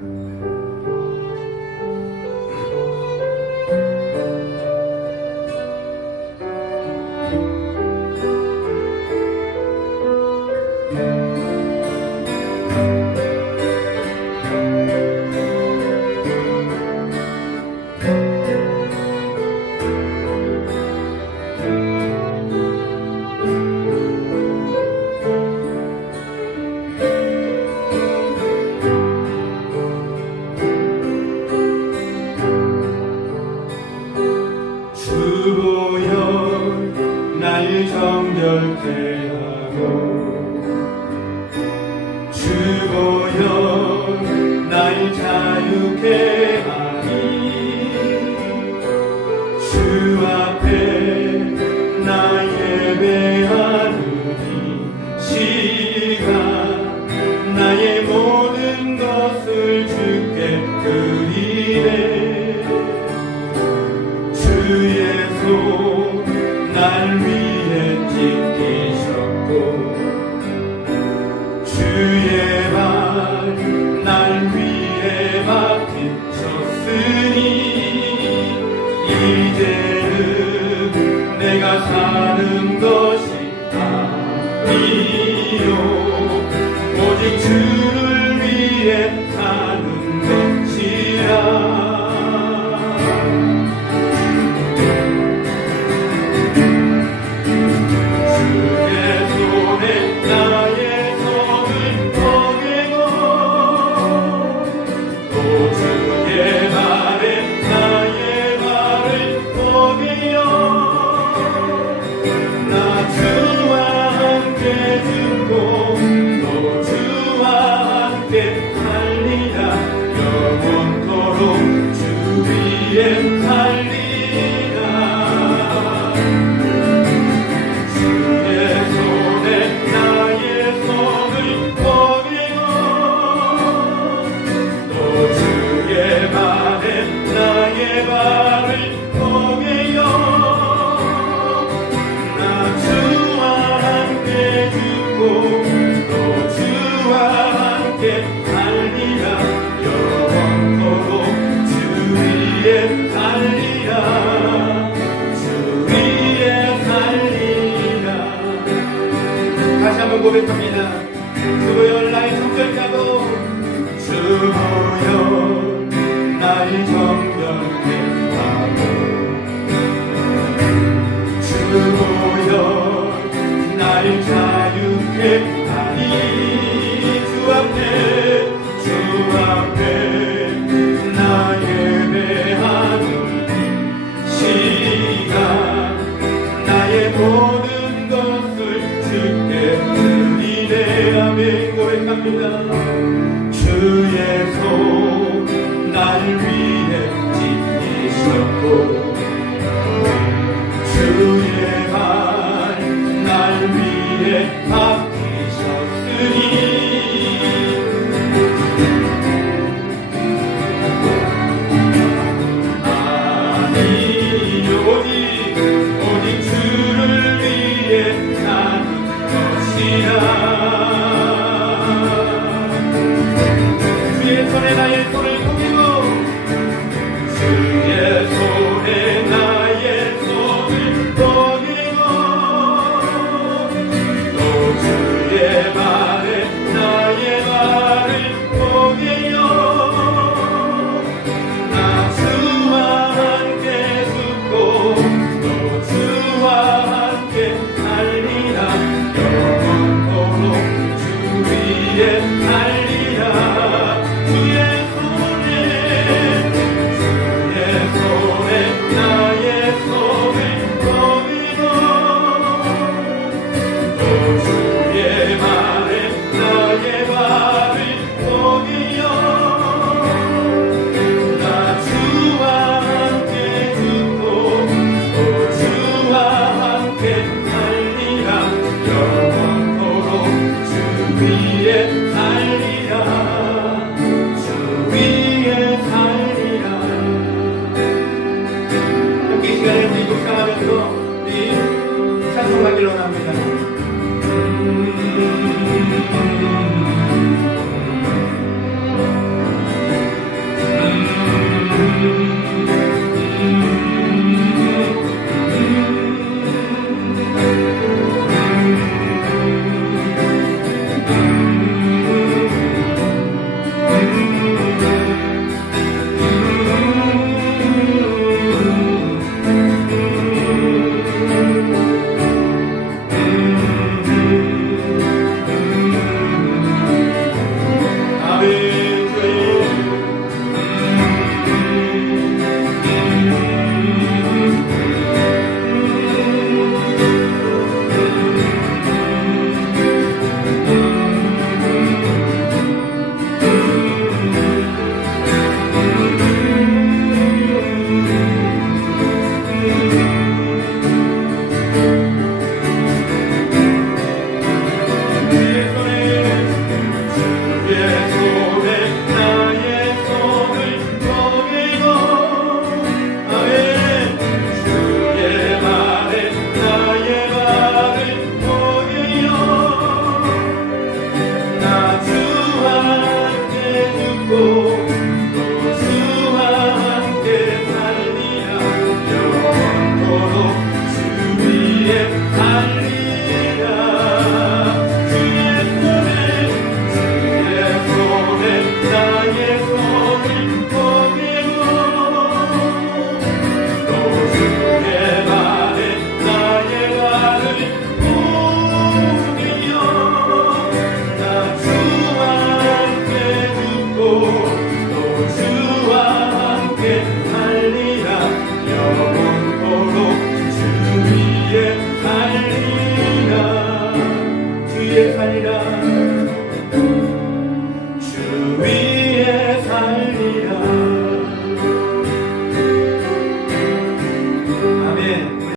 Mm-hmm. 주보여 날 자유케 하니 주 앞에 나 예배하느니 시간 나의 모든 것을 주께 드리네. 주의 손날 위해 내가 사는 것이 아니요. 오직 주 天。 고백합니다. 주여 나의 성결자도 주여 나의 성결했다고 주여 나의 자유했